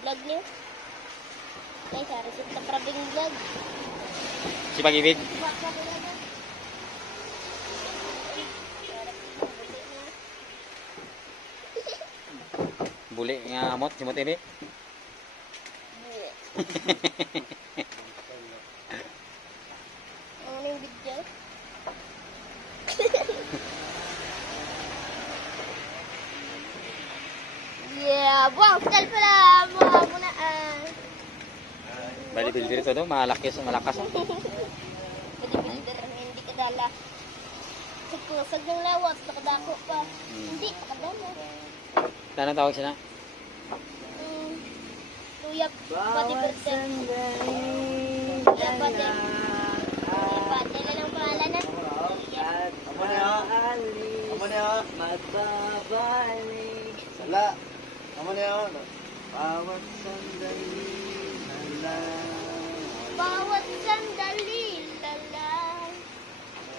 vlog niyo. Ay, sorry, sa Prabing vlog. Si Pag-ibig. Buli nga amot, si Motini. Ano yung video? Yeah, buang style pala mo muna. Bodybuilder ito, malakas. Bodybuilder, hindi kadala. Sagpusag ng lawas, nakadako pa. Hindi, kadala. Tanong tawag sila? Luyap, bodybuilder. Luyap, bodybuilder. Bodybuilder na lang pangalan na. Amo niya. Magbabalik. Sala. Amo niya. Bawat sandali. Bawat sandali.